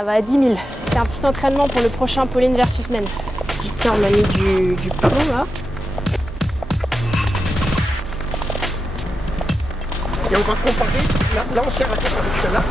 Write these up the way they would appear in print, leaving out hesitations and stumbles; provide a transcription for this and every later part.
ça va à 10 000. C'est un petit entraînement pour le prochain Pauline versus Men. Tiens, on a mis du plomb là. Et on va comparer l'ancienne raquette avec celle-là.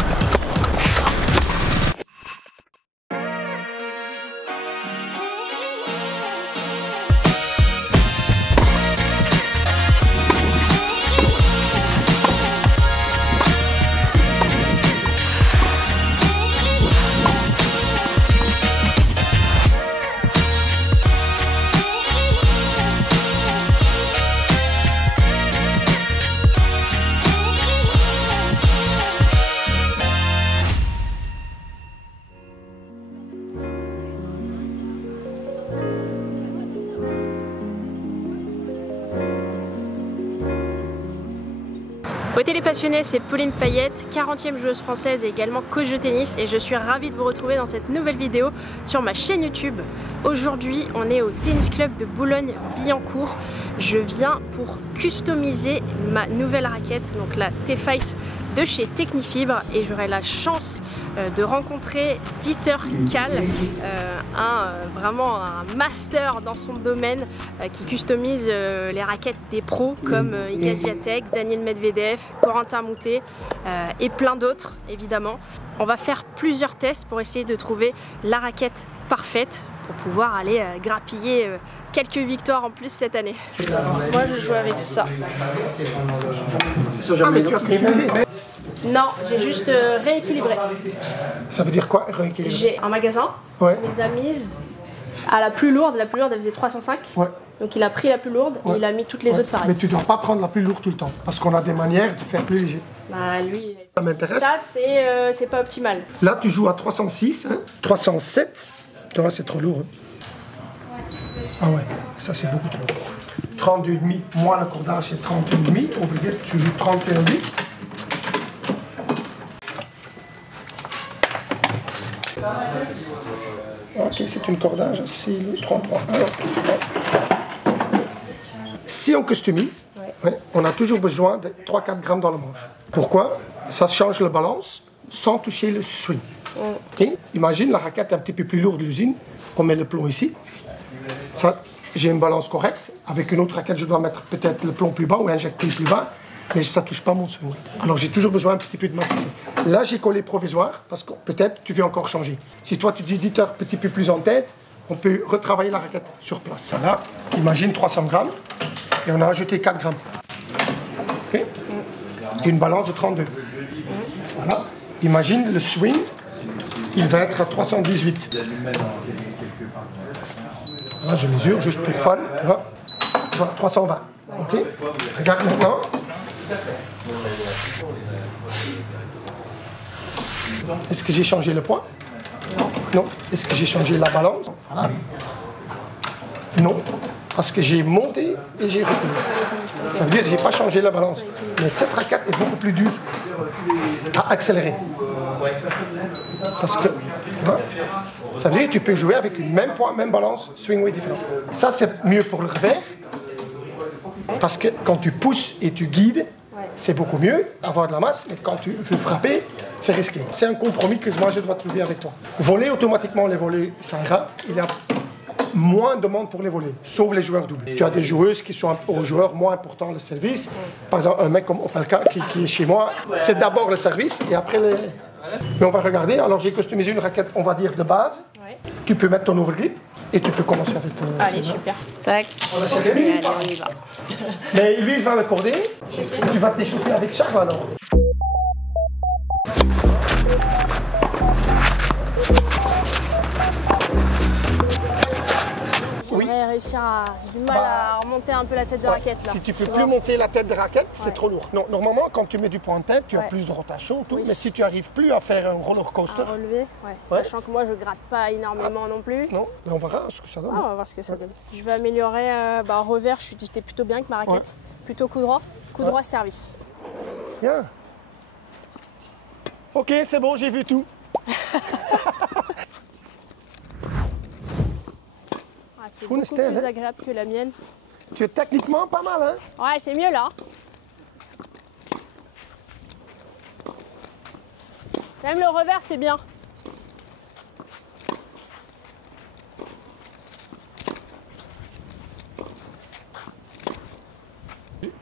Au Télépassionnés, c'est Pauline Payette, 40e joueuse française et également coach de tennis, et je suis ravie de vous retrouver dans cette nouvelle vidéo sur ma chaîne YouTube. Aujourd'hui, on est au Tennis Club de Boulogne-Billancourt. Je viens pour customiser ma nouvelle raquette, donc la T-Fight de chez Technifibre, et j'aurai la chance de rencontrer Dieter Kahl, vraiment un master dans son domaine qui customise les raquettes des pros comme Iga Swiatek, Daniil Medvedev, Corentin Moutet et plein d'autres évidemment. On va faire plusieurs tests pour essayer de trouver la raquette parfaite pour pouvoir aller grappiller quelques victoires en plus cette année. Moi je joue avec ça. Mais tu as customisé? Non, j'ai juste rééquilibré. Ça veut dire quoi, rééquilibrer? J'ai un magasin, ouais. Il les a mises à la plus lourde elle faisait 305. Ouais. Donc il a pris la plus lourde et il a mis toutes les autres pareilles. Mais tu ne dois pas prendre la plus lourde tout le temps, parce qu'on a des manières de faire plus léger. Bah lui, ça m'intéresse. Ça c'est pas optimal. Là tu joues à 306, hein, 307. Tu vois, c'est trop lourd. Hein. Ah ouais, ça c'est beaucoup trop lourd. 32,5, moi le cordage c'est 31,5. On veut dire que tu joues 31,8. Ok, c'est une cordage, c'est le 33. Alors, si on customise, ouais, on a toujours besoin de 3-4 grammes dans le manche. Pourquoi? Ça change la balance sans toucher le swing. Okay? Imagine la raquette un petit peu plus lourde de l'usine, on met le plomb ici. J'ai une balance correcte. Avec une autre raquette, je dois mettre peut-être le plomb plus bas ou injecter plus bas. Mais ça ne touche pas mon swing. Alors j'ai toujours besoin un petit peu de masse ici. Là j'ai collé provisoire parce que peut-être tu veux encore changer. Si toi tu dis Dieter un petit peu plus en tête, on peut retravailler la raquette sur place. Là, imagine 300 grammes et on a ajouté 4 grammes. Okay. Une balance de 32. Voilà. Imagine le swing, il va être à 318. Là je mesure juste pour fun, tu vois. Voilà, 320. Ok. Regarde maintenant. Est-ce que j'ai changé le poids? Non. Non. Est-ce que j'ai changé la balance? Voilà. Non. Parce que j'ai monté et j'ai reculé. Ça veut dire que je n'ai pas changé la balance. Mais cette raquette est beaucoup plus dure à accélérer. Parce que ça veut dire que tu peux jouer avec une même poids, même balance, swing weight différent. Ça c'est mieux pour le revers. Parce que quand tu pousses et tu guides, c'est beaucoup mieux, avoir de la masse, mais quand tu veux frapper, c'est risqué. C'est un compromis que moi je dois trouver avec toi. Voler automatiquement, les volets, ça ira. Il y a moins de demande pour les volets, sauf les joueurs doubles. Tu as des joueuses qui sont aux joueurs moins importants le service. Par exemple, un mec comme Opelka qui est chez moi, c'est d'abord le service et après les... Mais on va regarder. Alors j'ai customisé une raquette, on va dire de base. Tu peux mettre ton overgrip et tu peux commencer avec... Allez, super. Tac. Allez, on y va. Mais lui, il va le corder. Tu vas t'échauffer avec Charles alors. Oui. Réussir à... J'ai du mal à remonter un peu la tête de raquette là. Si tu peux plus monter la tête de raquette, c'est trop lourd. Non, normalement, quand tu mets du point en tête, tu as plus de rotation, tout. Oui. Mais si tu n'arrives plus à faire un roller coaster... À relever, sachant que moi je gratte pas énormément non plus. Non, mais on verra ce que ça donne. On va voir ce que ça donne. Je vais améliorer, en revers, j'étais plutôt bien avec ma raquette. Plutôt coup droit service. Bien. Ok, c'est bon, j'ai vu tout. C'est beaucoup plus agréable que la mienne. Tu es techniquement pas mal, hein? Ouais, c'est mieux là. Même le revers, c'est bien.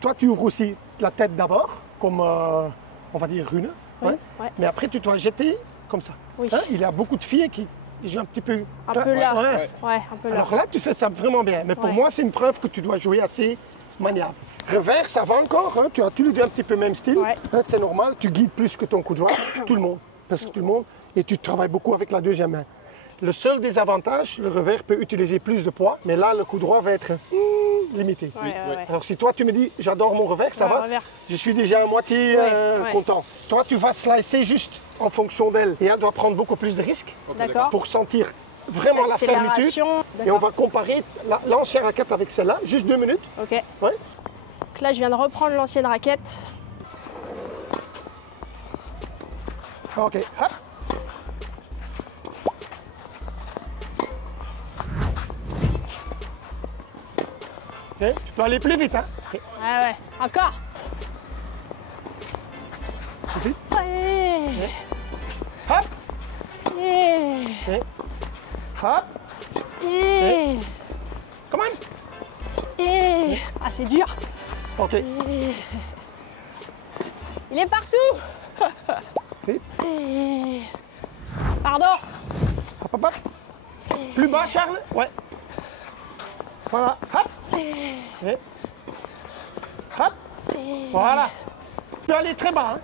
toi, tu ouvres aussi la tête d'abord, comme on va dire une. Oui, Ouais. ouais. Mais après, tu dois jeter comme ça. Oui. Hein, il y a beaucoup de filles qui jouent un petit peu. Un peu là. Ouais. Ouais, un peu là. Alors là, tu fais ça vraiment bien. Mais pour Ouais. moi, c'est une preuve que tu dois jouer assez maniable. Revers, ça va encore. Hein, tu as tous les deux un petit peu même style. Ouais. Hein, c'est normal. Tu guides plus que ton coup droit. Tout le monde. Parce que tout le monde. Et tu travailles beaucoup avec la deuxième main. Le seul désavantage, le revers peut utiliser plus de poids. Mais là, le coup droit va être limité. Ouais, ouais. Alors si toi, tu me dis, j'adore mon revers, ça Ouais, va. revers. Je suis déjà à moitié Ouais. content. Toi, tu vas slicer juste en fonction d'elle. Et elle doit prendre beaucoup plus de risques D'accord. pour sentir vraiment la fermeture. Accélération. Et on D'accord. va comparer l'ancienne raquette avec celle-là, juste 2 minutes. Ok. Ouais. Donc là, je viens de reprendre l'ancienne raquette. Ok. Hop. Ok, tu peux aller plus vite. Hein. Ok. Ah ouais. Encore. Plus vite. Ouais. Hop. Yeah. Ok. Hop. Yeah. Come on. Yeah. Ah, c'est dur. Ok. Yeah. Il est partout. Vite. Yeah. Pardon. Hop, hop, hop. Plus bas, Charles. Ouais. Voilà. Hop. Ok. Hop. Voilà. Tu peux aller très bas. Hein.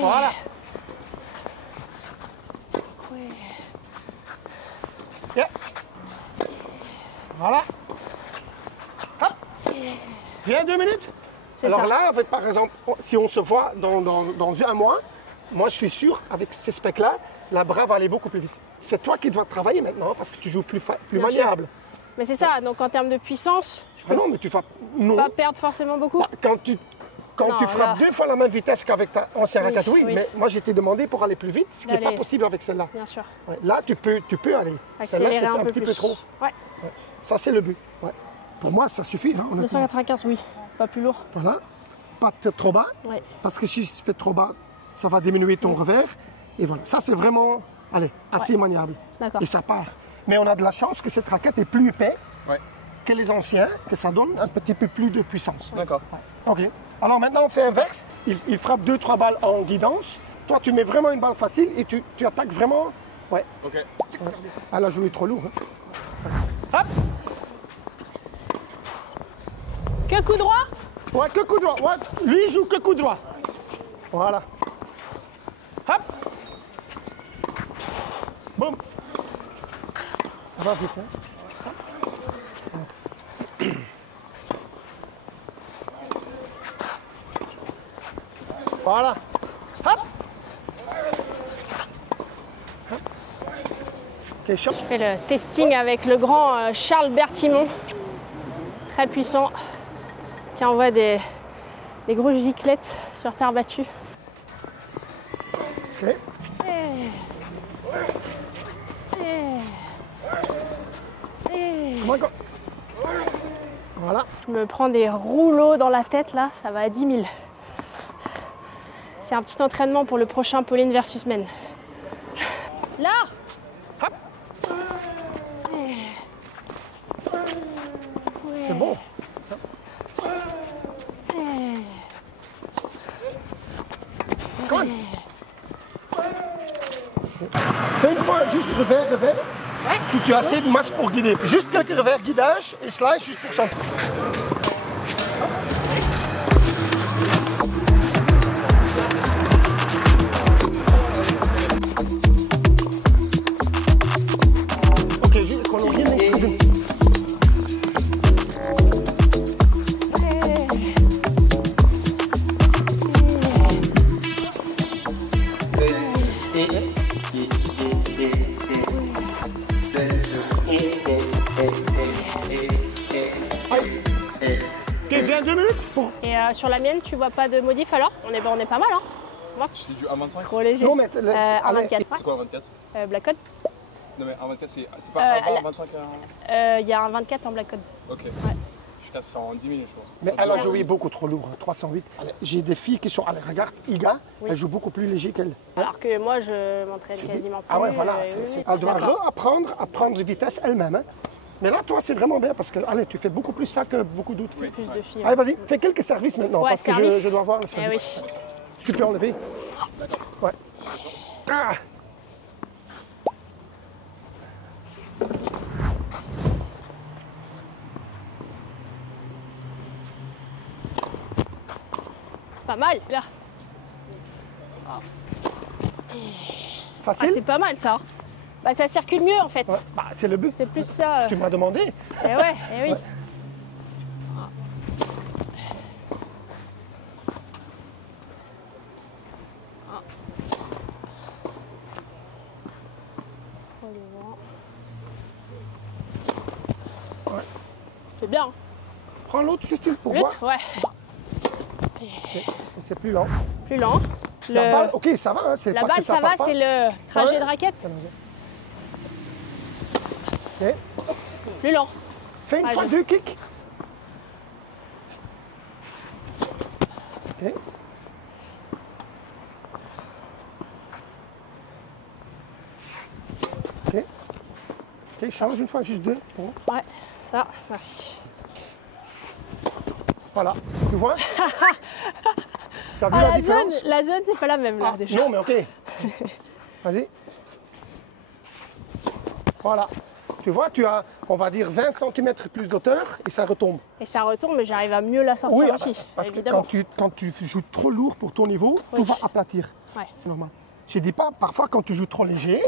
Voilà. Yeah. Voilà. Hop. Viens 2 minutes. C'est Alors ça. là, avec, par exemple, si on se voit dans un mois, moi je suis sûr, avec ces specs-là, la bras va aller beaucoup plus vite. C'est toi qui dois travailler maintenant parce que tu joues plus Bien maniable. Mais c'est ça. Donc en termes de puissance, je Ah peux non, mais tu vas. Non. pas perdre forcément beaucoup. Bah, quand Non, tu frappes là. 2 fois la même vitesse qu'avec ta ancienne Oui, raquette, oui, oui. mais moi j'ai été demandé pour aller plus vite, ce qui n'est pas D'aller. possible avec celle-là. Bien sûr. Ouais, là, tu peux aller. Celle-là, Accélérer c'est un peu petit plus. peu trop. Ouais. Ouais. Ça, c'est le but. Ouais. Pour moi, ça suffit. Hein, honnêtement. 295, oui. Pas plus lourd. Voilà. Pas trop bas, Ouais. parce que si je fais trop bas, ça va diminuer ton revers. Et voilà. Ça, c'est vraiment assez maniable. D'accord. Et ça part. Mais on a de la chance que cette raquette est plus épais Ouais. que les anciens, que ça donne un petit peu plus de puissance. D'accord. Ouais. OK. Alors maintenant, on fait inverse. Il frappe 2-3 balles en guidance. Toi, tu mets vraiment une balle facile et tu attaques vraiment. Ouais. Ok. Elle a joué trop lourd. Hein. Hop. Que coup droit. Ouais, que coup droit. Ouais. Lui, il joue que coup droit. Voilà. Hop. Boum. Ça va vite, hein? Voilà. Hop. Ok, chaud. Je fais le testing avec le grand Charles Bertimon. Très puissant. Qui envoie des grosses giclettes sur terre battue. Ok. Comment Voilà. Je me prends des rouleaux dans la tête là, ça va à 10 000. C'est un petit entraînement pour le prochain Pauline versus Men. Là. Hop. C'est bon. Come on. Fais une fois juste revers. Ouais. Si tu as assez de masse pour guider. Juste quelques revers guidage et slide juste pour ça. Ok, juste qu'on rien excusez. Ok, viens 2 minutes pour... Et sur la mienne, tu vois pas de modif alors on est pas mal hein. On va. C'est du A25. Trop léger. Non, mais à allez. 24. C'est quoi un 24? Black Code. Non mais un 24 c'est pas là- avant 25 hein? Il y a un 24 en Black Code. Ok. Je casserai en 10 minutes je pense. Mais Ça elle a dure. joué beaucoup trop lourd, 308. J'ai des filles qui sont... Allez, regarde, Iga, elle joue beaucoup plus léger qu'elle. Alors que moi, je m'entraîne C'est quasiment plus. Ah ouais, voilà. oui, oui, Elle doit d'accord. réapprendre à prendre de vitesse elle-même. Hein. Mais là, toi, c'est vraiment bien parce que, allez, tu fais beaucoup plus ça que beaucoup d'autres filles. Plus de filles. Allez, vas-y, fais quelques services maintenant Ouais, parce que service. je dois voir le Eh service. oui. Tu peux enlever. Ouais. Ah. Pas mal, là. Facile. Ah, c'est pas mal ça. Bah, ça circule mieux en fait. Ouais. Bah, c'est le but. C'est plus ça. Tu m'as demandé. Eh ouais, eh oui. Ouais. Ouais. C'est bien. Prends l'autre juste pour Vite, voir. ouais. C'est plus lent. Plus lent. La balle, ok, ça va. Hein, c'est La pas balle, que ça part va, pas. c'est le trajet Ouais. de raquette. Ok. Plus lent. Fais une Ouais, fois je- 2 kicks. Ok. Ok. Ok, change une fois, juste 2. Bon. Ouais, ça, merci. Voilà. Tu vois? Tu as vu Ah, la la différence? zone, c'est pas la même là Ah, déjà. non, mais ok. Vas-y. Voilà. Tu vois, tu as, on va dire, 20 cm plus d'auteur et ça retombe. Et ça retourne, mais j'arrive à mieux la sortir Oui, aussi. parce que évidemment. quand tu joues trop lourd pour ton niveau, tout Oui. va aplatir. Ouais. C'est normal. Je dis pas, parfois quand tu joues trop léger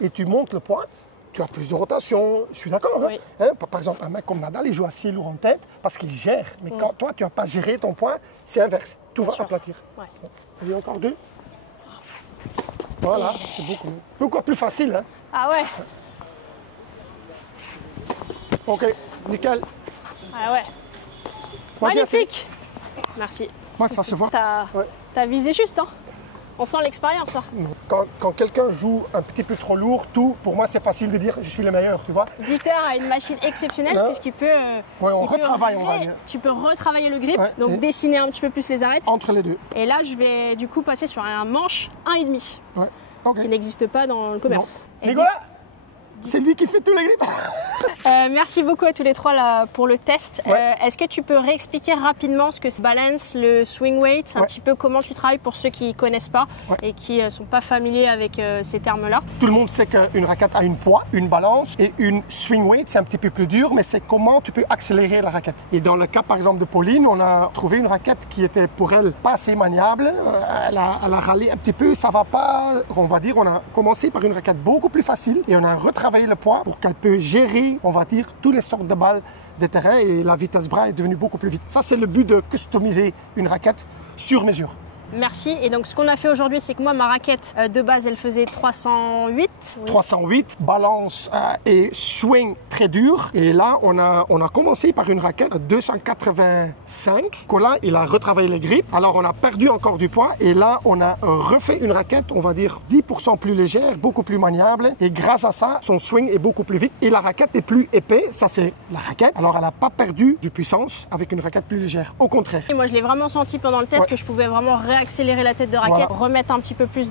et tu montes le poids, tu as plus de rotation. Je suis d'accord. Oui. Hein, par exemple, un mec comme Nadal, il joue assez lourd en tête parce qu'il gère. Mais quand toi, tu n'as pas géré ton poids, c'est inverse. Tout va sûr. aplatir. Ouais. Vas-y, encore 2. Voilà, c'est beaucoup plus facile. Hein. Ah ouais, Ok, nickel. ah ouais. Vas-y, assez. Magnifique. Merci. Moi, ça se voit. Ouais. T'as visé juste, hein. On sent l'expérience, hein. Quand quelqu'un joue un petit peu trop lourd, tout, pour moi, c'est facile de dire je suis le meilleur, tu vois. Dieter a une machine exceptionnelle Là. puisqu'il peut. Ouais, on il peut retravaille, on va dire. Tu peux retravailler le grip, Ouais, donc et- dessiner un petit peu plus les arêtes. Entre les deux. Et là, je vais du coup passer sur un manche 1,5 Ouais. Ok. qui n'existe pas dans le commerce. Et Nicolas, c'est lui qui fait tous les grips. merci beaucoup à tous les trois là, pour le test. Ouais. Est-ce que tu peux réexpliquer rapidement ce que c'est balance, le swing weight, un Ouais. petit peu comment tu travailles pour ceux qui ne connaissent pas Ouais. et qui ne sont pas familiers avec ces termes-là? Tout le monde sait qu'une raquette a une poids, une balance et une swing weight, c'est un petit peu plus dur, mais c'est comment tu peux accélérer la raquette. Et dans le cas par exemple de Pauline, on a trouvé une raquette qui était pour elle pas assez maniable. Elle a râlé un petit peu, ça va pas. On va dire, on a commencé par une raquette beaucoup plus facile et on a retravaillé le poids pour qu'elle puisse gérer, on va dire, toutes les sortes de balles des terrains et la vitesse bras est devenue beaucoup plus vite. Ça, c'est le but de customiser une raquette sur mesure. Merci. Et donc, ce qu'on a fait aujourd'hui, c'est que moi, ma raquette de base, elle faisait 308. Oui. 308, balance et swing très dur. Et là, on a commencé par une raquette 285. Colin, il a retravaillé les grips. Alors, on a perdu encore du poids. Et là, on a refait une raquette, on va dire, 10% plus légère, beaucoup plus maniable. Et grâce à ça, son swing est beaucoup plus vite. Et la raquette est plus épais. Ça, c'est la raquette. Alors, elle n'a pas perdu de puissance avec une raquette plus légère. Au contraire. Et moi, je l'ai vraiment senti pendant le test Ouais. que je pouvais vraiment réaccélérer la tête de raquette, Voilà. remettre un petit peu plus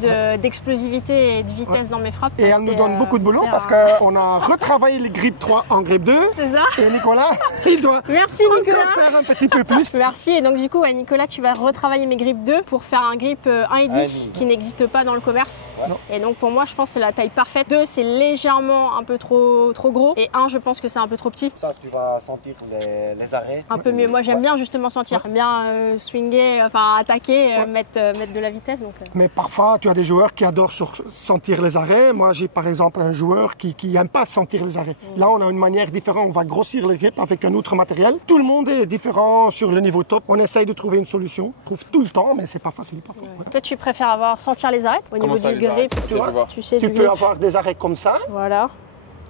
d'explosivité et de vitesse dans mes frappes. Et elle nous C'était, donne beaucoup de boulot c'était parce un- qu'on a retravaillé le grip 3 en grip 2. C'est ça. Et Nicolas, il doit Merci, Nicolas. encore faire un petit peu plus. Merci. Et donc, du coup, ouais, Nicolas, tu vas retravailler mes grips 2 pour faire un grip 1,5 qui n'existe pas dans le commerce. Non. Et donc, pour moi, je pense que c'est la taille parfaite. 2, c'est légèrement un peu trop gros. Et 1, je pense que c'est un peu trop petit. Ça, tu vas sentir les arrêts. Un peu mieux. Moi, j'aime bien justement sentir. J'aime bien swinger, enfin attaquer, mettre de la vitesse. Donc, Mais parfois, tu as des joueurs qui adorent sentir les arrêts. Moi, j'ai par exemple un joueur qui n'aime pas sentir les arrêts. Là, on a une manière différente. On va grossir le grip avec un autre matériel. Tout le monde est différent sur le niveau top. On essaye de trouver une solution. On trouve tout le temps, mais c'est pas facile parfois. Ouais. Toi, tu préfères sentir les arêtes au Comment niveau ça, du les arêtes? grip. Ok, je vois. Tu sais, Tu du peux grip. avoir des arrêts comme ça, Voilà.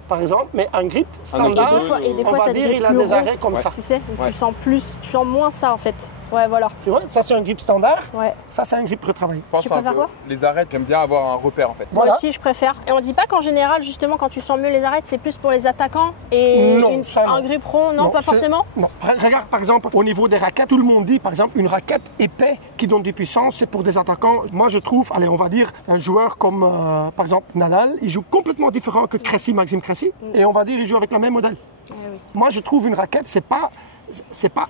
par exemple, mais un grip standard, Et des on fois, va t'as dire, des il a plus des ronds. arrêts comme ça. Tu sais, où Ouais. tu sens moins ça en fait. Ouais, voilà. Tu vois, ça c'est un grip standard, Ouais. ça c'est un grip retravaillé. Je pense Tu un préfères peu- quoi les arêtes, j'aime bien avoir un repère en fait. Voilà. Moi aussi, je préfère. Et on dit pas qu'en général, justement, quand tu sens mieux les arêtes, c'est plus pour les attaquants et Non, ça, non. un grip rond, non, pas c'est- forcément. Non. Regarde par exemple au niveau des raquettes, tout le monde dit par exemple une raquette épais qui donne du puissance, c'est pour des attaquants. Moi je trouve, allez on va dire un joueur comme par exemple Nadal, il joue complètement différent que Cressy, Maxime Cressy, et on va dire il joue avec la même modèle. Moi, je trouve une raquette, c'est pas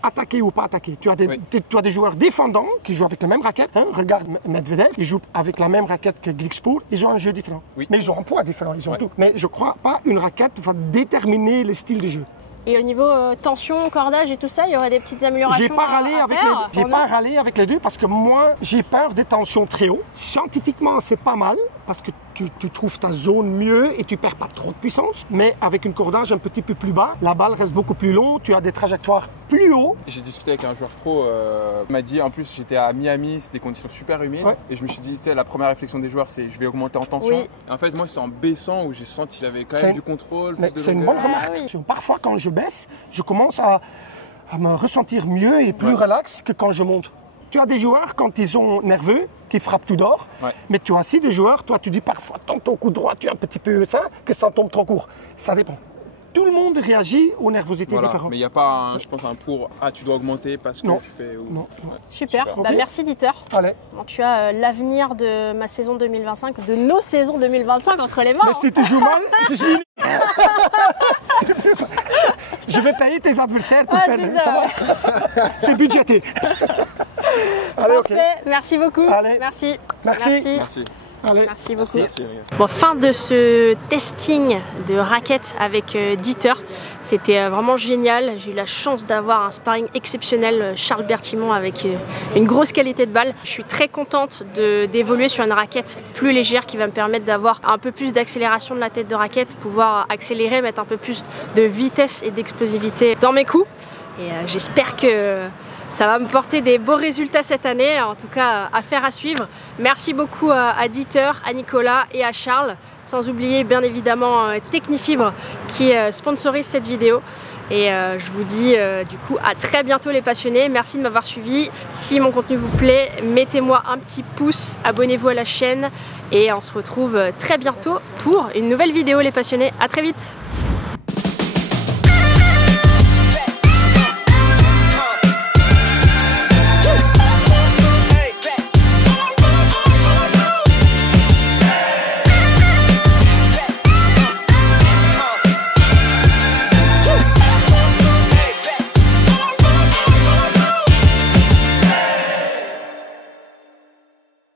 attaquer ou pas attaquer. Tu as des joueurs défendants qui jouent avec la même raquette. Hein, regarde Medvedev, il joue avec la même raquette que Griekspoor. Ils ont un jeu différent. Oui. Mais ils ont un poids différent, ils ont tout. Mais je crois pas une raquette va déterminer le style de jeu. Et au niveau tension, cordage et tout ça, il y aurait des petites améliorations. J'ai pas râlé à avec faire, les deux. J'ai pas râlé avec les deux parce que moi, j'ai peur des tensions très hautes. Scientifiquement, c'est pas mal parce que tu trouves ta zone mieux et tu perds pas trop de puissance. Mais avec une cordage un petit peu plus bas, la balle reste beaucoup plus longue, tu as des trajectoires plus haut. J'ai discuté avec un joueur pro, il m'a dit, en plus j'étais à Miami, c'est des conditions super humides. Ouais. Et je me suis dit, tu sais, la première réflexion des joueurs, c'est je vais augmenter en tension. Oui. Et en fait, moi, c'est en baissant où j'ai senti qu'il y avait quand même du contrôle. Mais c'est une bonne remarque. oui. Parfois, quand je baisse, je commence à me ressentir mieux et plus relax que quand je monte. Tu as des joueurs, quand ils sont nerveux, qui frappent tout d'or. Ouais. Mais tu as aussi des joueurs, toi, tu dis parfois, dans ton coup droit, tu es un petit peu ça, que ça tombe trop court. Ça dépend. Tout le monde réagit aux nervosités Voilà. différentes. Mais il n'y a pas, je pense, un pour, tu dois augmenter parce que Non. tu fais. Non. Ouais. Super. Super. Bah, Ok. merci Dieter. Allez. Bon, tu as l'avenir de ma saison 2025, de nos saisons 2025 entre les mains. Mais si tu joues mal, je suis unique. Je vais payer tes adversaires pour perdre. c'est ça, va. C'est budgété. Allez, ok. Parfait. Merci beaucoup. Allez. Merci. Merci. Merci. Allez. Merci beaucoup. Merci. Bon, fin de ce testing de raquettes avec Dieter. C'était vraiment génial. J'ai eu la chance d'avoir un sparring exceptionnel, Charles Bertimont, avec une grosse qualité de balle. Je suis très contente d'évoluer sur une raquette plus légère qui va me permettre d'avoir un peu plus d'accélération de la tête de raquette, pouvoir accélérer, mettre un peu plus de vitesse et d'explosivité dans mes coups. Et j'espère que ça va me porter des beaux résultats cette année, en tout cas affaire à suivre. Merci beaucoup à Dieter, à Nicolas et à Charles, sans oublier bien évidemment Technifibre qui sponsorise cette vidéo. Et je vous dis du coup à très bientôt les passionnés, merci de m'avoir suivi. Si mon contenu vous plaît, mettez-moi un petit pouce, abonnez-vous à la chaîne et on se retrouve très bientôt pour une nouvelle vidéo les passionnés. À très vite.